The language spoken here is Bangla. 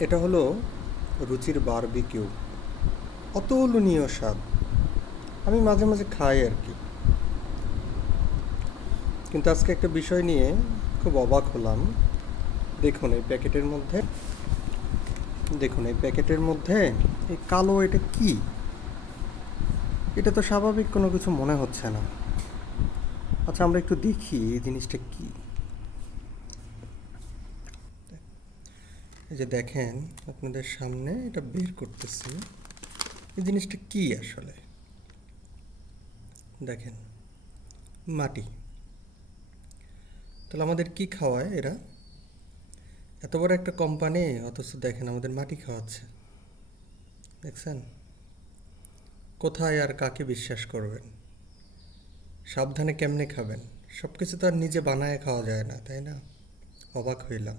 এটা হলো রুচির বারবিকিউ। অতুলনীয় স্বাদ। আমি মাঝে মাঝে খাই আর কি। কিন্তু আজকে একটা বিষয় নিয়ে খুব অবাক হলাম। দেখুন এই প্যাকেটের মধ্যে দেখুন এই প্যাকেটের মধ্যে এই কালো এটা কি? এটা তো স্বাভাবিক কোনো কিছু মনে হচ্ছে না। আচ্ছা আমরা একটু দেখি এই জিনিসটা কি। এই যে দেখেন, আপনাদের সামনে এটা বের করতেছি। এই জিনিসটা কি আসলে? দেখেন, মাটি। তাহলে আমাদের কি খাওয়ায় এরা? এত বড় একটা কোম্পানি, অথচ দেখেন আমাদের মাটি খাওয়াচ্ছে। দেখছেন? কোথায় আর কাকে বিশ্বাস করবেন? সাবধানে কেমনে খাবেন? সব কিছু তো আর নিজে বানায় খাওয়া যায় না, তাই না? অবাক হইলাম।